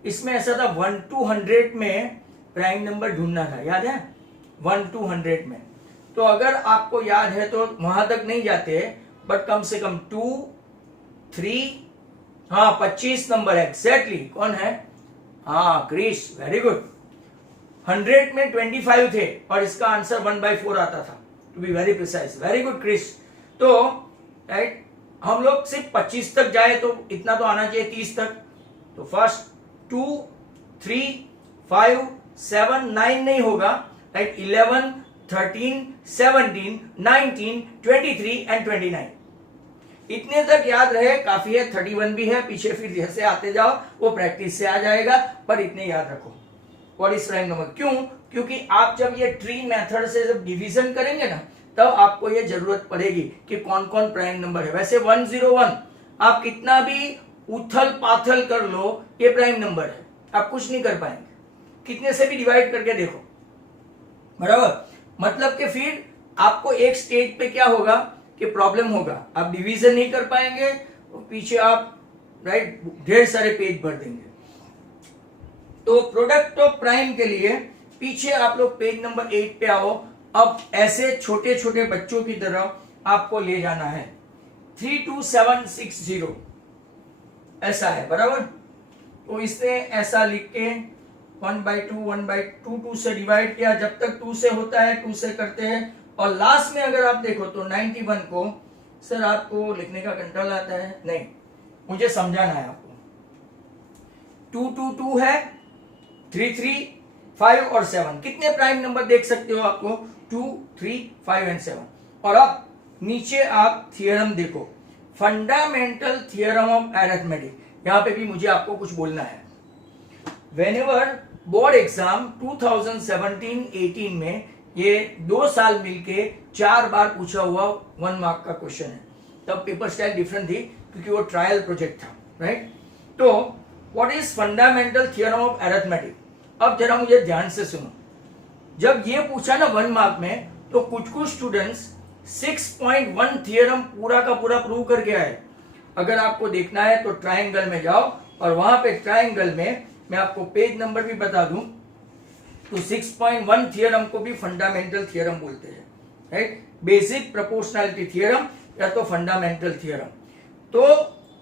इसमें ऐसा था 1 to 100 में प्राइम नंबर ढूंढना था, याद है, 1 to 100 में। तो अगर आपको याद है तो वहां तक नहीं जाते, बट कम से कम 2 3, हाँ 25 नंबर एग्जैक्टली। कौन है, हाँ क्रिश, वेरी गुड। 100 में 25 थे और इसका आंसर 1/4 आता था, to be very precise. Very good Krish. तो राइट, हम लोग सिर्फ 25 तक जाए तो इतना तो आना चाहिए, 30 तक। तो फर्स्ट 2 3 5 7 9 नहीं होगा, राइट, 11 13 17 19 23 एंड 29, इतने तक याद रहे काफी है। 31 भी है, पीछे फिर जैसे आते जाओ वो प्रैक्टिस से आ जाएगा, पर इतने याद रखो व्हाट इज प्राइम नंबर। क्यों, क्योंकि आप जब ये ट्री मेथड से जब डिवीजन करेंगे ना, तब आपको ये जरूरत पड़ेगी कि कौन कौन प्राइम नंबर है। वैसे 101 आप कितना भी उथल पाथल कर लो, ये प्राइम नंबर है, आप कुछ नहीं कर पाएंगे, कितने से भी डिवाइड करके देखो, बराबर। मतलब कि फिर आपको एक स्टेज पे क्या होगा कि प्रॉब्लम होगा, आप डिवीजन नहीं कर पाएंगे, पीछे आप राइट ढेर सारे पेज भर देंगे। तो प्रोडक्ट ऑफ प्राइम के लिए पीछे आप लोग पेज नंबर 8 पे आओ। अब ऐसे छोटे छोटे बच्चों की तरह आपको ले जाना है। 32760 ऐसा है, बराबर। तो इसने ऐसा लिख के 1/2 1/2 2 से डिवाइड किया, जब तक 2 से होता है 2 से करते हैं, और लास्ट में अगर आप देखो तो 91 को, सर आपको लिखने का कंट्रोल आता है, नहीं, मुझे समझाना है आपको। 2 2 2 है, 3 3 5 और 7, कितने प्राइम नंबर देख सकते हो आपको, 2 3 5 एंड 7। और अब नीचे आप थियरम देखो, फंडामेंटल थियरम ऑफ अरिथमेटिक। यहां पे भी मुझे आपको कुछ बोलना है। व्हेनेवर बोर्ड एग्जाम 2017-18 में ये 2 साल मिलके 4 बार पूछा हुआ 1 मार्क का क्वेश्चन है। तब पेपर स्टाइल डिफरेंट थी क्योंकि वो ट्रायल प्रोजेक्ट था, राइट। तो what is fundamental theorem of arithmetic. अब जरा मुझे ध्यान से सुनो, जब ये पूछा ना 1 मार्क में, तो कुछ स्टूडेंट्स 6.1 थियरम पूरा का पूरा प्रूव करके आए। अगर आपको देखना है तो ट्रायंगल में जाओ, और वहां पे ट्रायंगल में मैं आपको पेज नंबर भी बता दूं, तो 6.1 थियरम को भी फंडामेंटल थियरम बोलते हैं, राइट, बेसिक प्रोपोर्शनैलिटी थियरम या तो फंडामेंटल थियरम। तो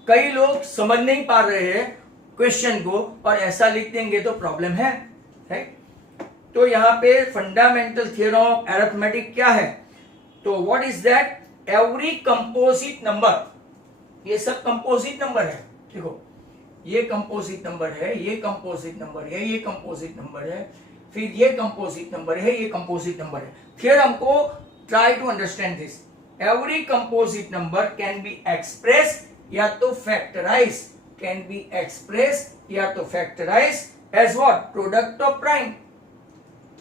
कई लोग समझ नहीं पा रहे हैं क्वेश्चन को और ऐसा लिख देंगे तो प्रॉब्लम है, राइट। तो यहाँ पे फंडामेंटल थियरम ऑफ अरिथमेटिक क्या है, तो what is that, every composite number, ये सब कंपोजिट नंबर है, देखो ये कंपोजिट नंबर है, ये कंपोजिट नंबर है, ये कंपोजिट नंबर है, फिर ये कंपोजिट नंबर है, ये कंपोजिट नंबर है। फिर हमको try to understand this. Every composite number can be express या तो फैक्टराइज, कैन बी एक्सप्रेस या तो factorise as what, product of prime.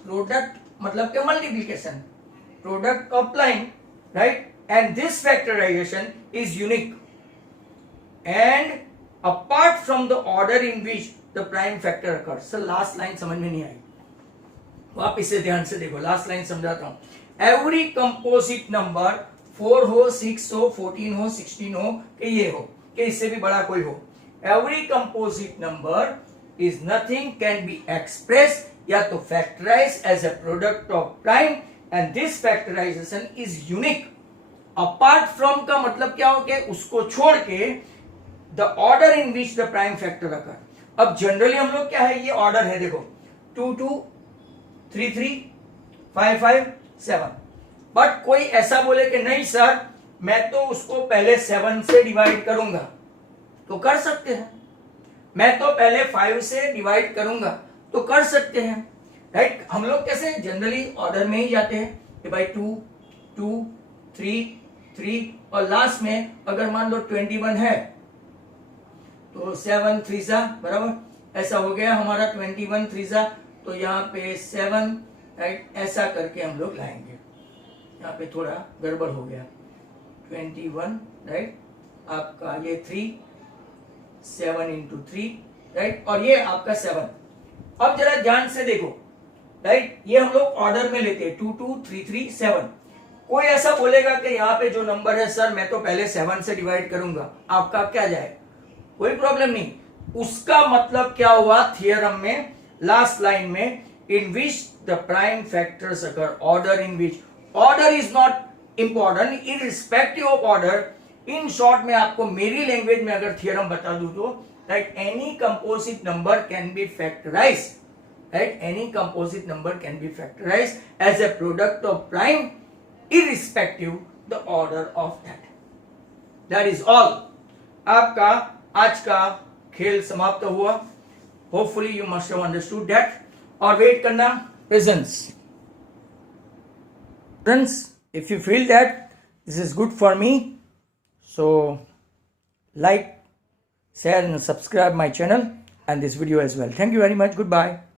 Product मतलब के multiplication, product of prime, right, and this factorisation is unique, and apart from the order in which the prime factor occurs. Sir last line समझ में नहीं आई, वापिस से ध्यान से देखो, लास्ट लाइन समझाता हूं. एवरी कंपोजिट नंबर 4 हो, 6 हो, 14 हो, 16 हो, कि ये हो, कि इससे भी बड़ा कोई हो, every composite number is nothing can be express या तो factorise as a product of prime and this factorisation is unique. Apart from का मतलब क्या हो गया, उसको छोड़ के the order in which the prime factor occur. अब जनरली हम लोग क्या है, ये ऑर्डर है देखो 2 2 3 3 5 5 7, बट कोई ऐसा बोले कि नहीं सर मैं तो उसको पहले 7 से डिवाइड करूंगा, तो कर सकते हैं. मैं तो पहले 5 से डिवाइड करूंगा, तो कर सकते हैं, राइट. हम लोग कैसे जनरली ऑर्डर में ही जाते हैं कि भाई 2 2 3 3 और लास्ट में अगर मान लो 21 है तो 7 3 सा बराबर, ऐसा हो गया हमारा 21 3 सा, तो यहाँ पे 7, राइट, ऐसा करके हम लोग लाएंगे. यहाँ पे थोड़ा गड़बड़ हो गया, 21, राइट, आपका ये 3 7 इंटू 3, राइट, और ये आपका 7. अब जरा ध्यान से देखो, राइट, ये हम लोग ऑर्डर में लेते हैं 2 2 3 3 7. कोई ऐसा बोलेगा कि यहाँ पे जो नंबर है सर मैं तो पहले 7 से डिवाइड करूंगा, आपका क्या जाए, कोई प्रॉब्लम नहीं. उसका मतलब क्या हुआ थियरम में, लास्ट लाइन में, in which the prime factors occur, order in which, order is not important, irrespective of order. In short में आपको मेरी लैंग्वेज में अगर थियरम बता दूं तो, right, any composite number can be factorised, right, any composite number can be factorised as a product of prime irrespective the order of that. That is all. आपका आज का खेल समाप्त हुआ. Hopefully you must have understood that. और wait करना presence. Friends, if you feel that this is good for me, so like, share and subscribe my channel and this video as well. Thank you very much. Goodbye.